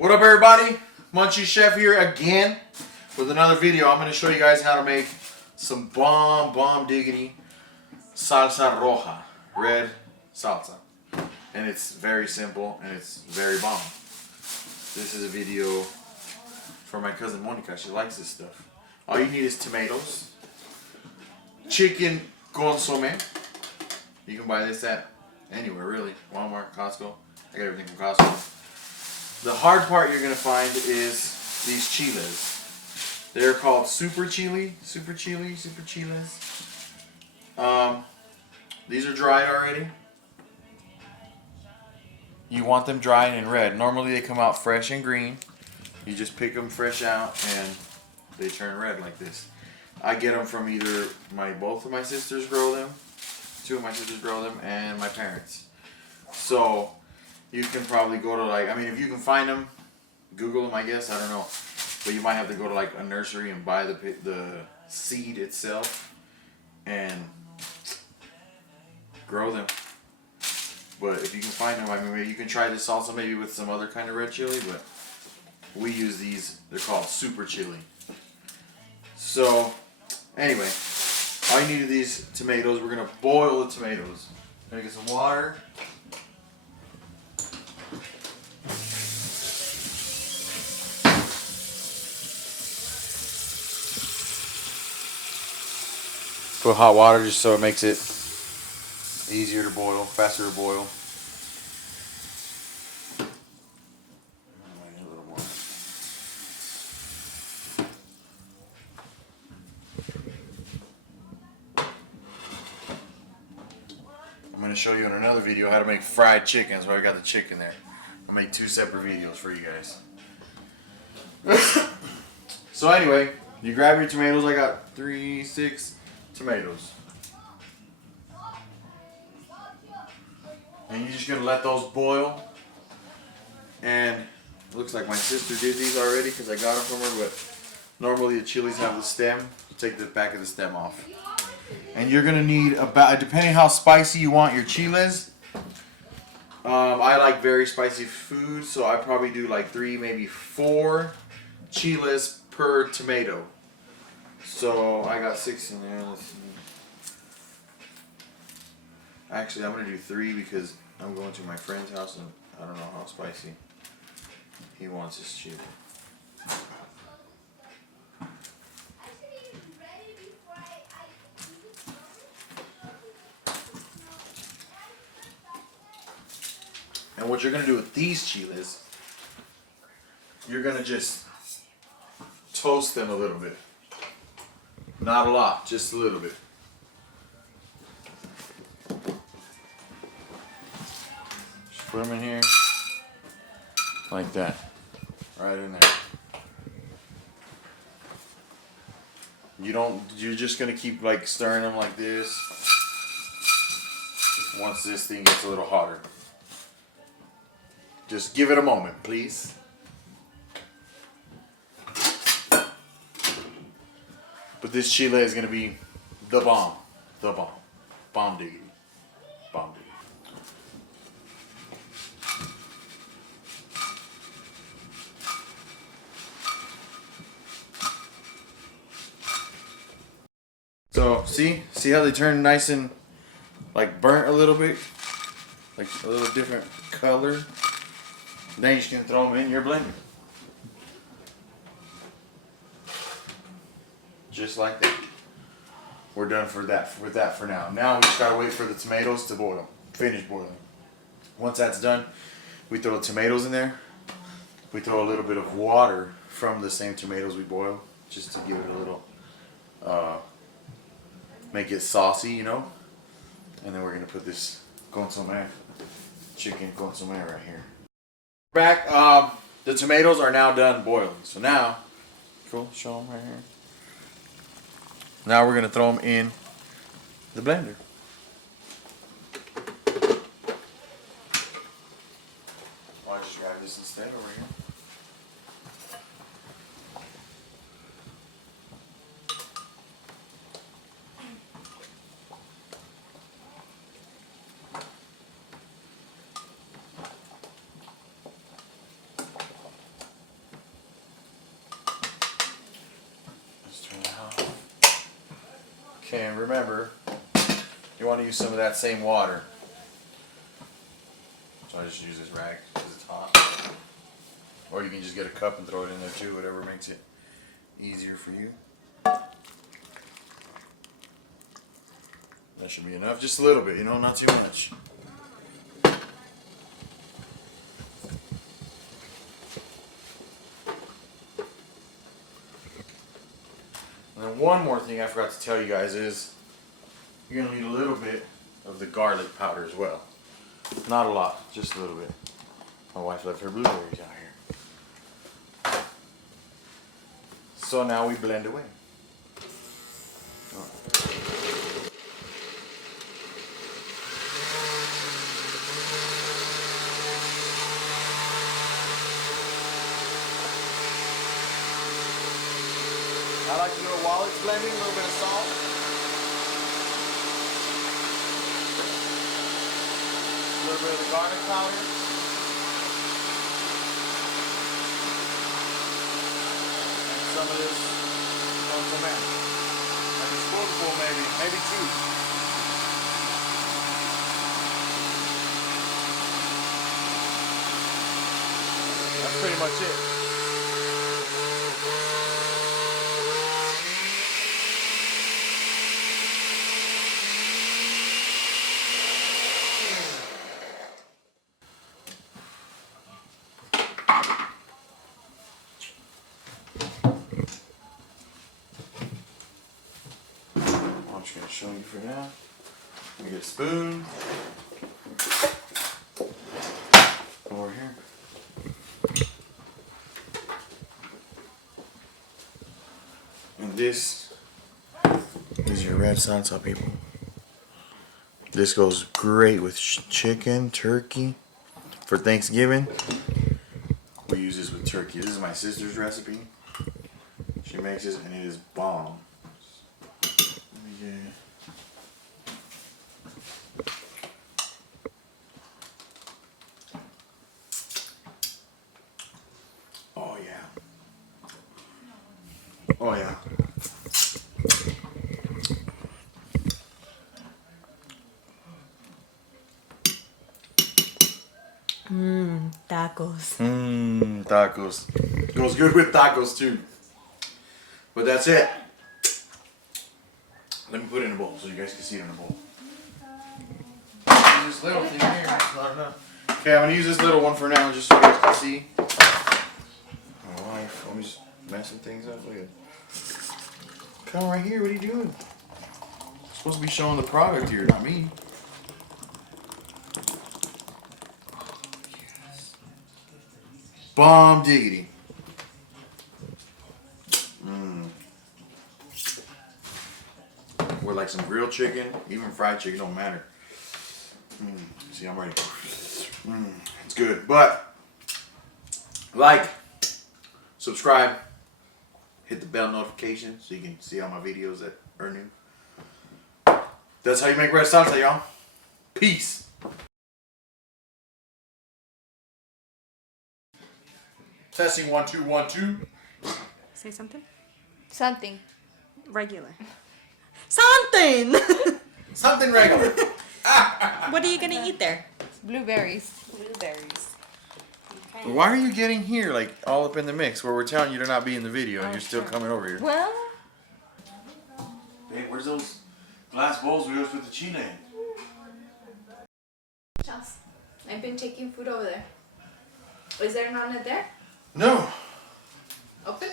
What up, everybody? Munchie Chef here again with another video. I'm going to show you guys how to make some bomb diggity salsa roja, red salsa. And it's very simple and it's very bomb. This is a video for my cousin Monica. She likes this stuff. All you need is tomatoes, chicken consome. You can buy this at anywhere really. Walmart, Costco. I got everything from Costco. The hard part you're going to find is these chiles. They're called super chiles. These are dried already. You want them dried and red. Normally they come out fresh and green. You just pick them fresh out and they turn red like this. I get them from either both of my sisters grow them, two of my sisters grow them, and my parents. So you can probably go to if you can find them, Google them, I guess, I don't know. But you might have to go to like a nursery and buy the seed itself and grow them. But if you can find them, maybe you can try this salsa maybe with some other kind of red chili, but we use these, they're called super chili. So, anyway, all you need are these tomatoes. We're going to boil the tomatoes. Gonna get some water. Put hot water just so it makes it easier to boil, faster to boil. A little more. I'm going to show you in another video how to make fried chicken. That's why I got the chicken there. I'll make two separate videos for you guys. So anyway, you grab your tomatoes. I got 6 tomatoes. And you're just going to let those boil. And it looks like my sister did these already because I got them from her. But normally the chilies have the stem. Take the back of the stem off. And you're going to need about, depending how spicy you want your chiles. I like very spicy food. So I probably do like 3, maybe 4 chiles per tomato. So I got 6 in there. Let's see. Actually, I'm going to do 3 because I'm going to my friend's house and I don't know how spicy he wants his chili. And what you're going to do with these chiles, you're going to just toast them a little bit. Not a lot, just a little bit. Just put them in here, like that, right in there. You're just gonna keep like stirring them like this once this thing gets a little hotter. Just give it a moment, please. But this chile is going to be the bomb. Bomb diggity. So, see how they turn nice and like burnt a little bit? Like a little different color. Then you can throw them in your blender. Just like that. We're done with that for now. Now we just gotta wait for the tomatoes to boil. Finish boiling. Once that's done, we throw the tomatoes in there. We throw a little bit of water from the same tomatoes we boil, just to give it a little, make it saucy, you know. And then we're gonna put this consome, chicken consome right here. Back, the tomatoes are now done boiling. So now, cool, show them right here. Now we're going to throw them in the blender. I'll just grab this instead over here. Okay, and remember, you want to use some of that same water. So I just use this rag because it's hot. Or you can just get a cup and throw it in there too, whatever makes it easier for you. That should be enough, just a little bit, you know, not too much. And then one more thing I forgot to tell you guys is you're going to need a little bit of the garlic powder as well. Not a lot, just a little bit. My wife left her blueberries out here. So now we blend away. I like to do it while it's blending, a little bit of salt. A little bit of the garlic powder. And some of this consome. Like a spoonful maybe two. That's pretty much it. I'm just going to show you for now. Let me get a spoon. Over here. And this is your red salsa, people. This goes great with chicken, turkey. For Thanksgiving, we use this with turkey. This is my sister's recipe. She makes this and it is bomb. Oh yeah. Oh yeah. Tacos. Tacos. Goes good with tacos too. But that's it. Let me put it in a bowl so you guys can see it in a bowl. Use this little thing here. It's not enough. Okay, I'm gonna use this little one for now just so you guys can see. My wife always messing things up. Look at it. Come right here. What are you doing? I'm supposed to be showing the product here, not me. Bomb diggity. With like some grilled chicken, even fried chicken, don't matter. See, I'm ready. It's good. But like, subscribe, hit the bell notification so you can see all my videos that are new. That's how you make red salsa, y'all. Peace. Testing 1 2 1 2. Say something. Something. Regular. Something. Something regular. What are you gonna eat there? Blueberries. Blueberries. Okay. Why are you getting here, like all up in the mix, where we're telling you to not be in the video and you're still coming over here? Well, Hey, where's those glass bowls we always put the china in? Charles, I've been taking food over there. Is there none there? No. Open?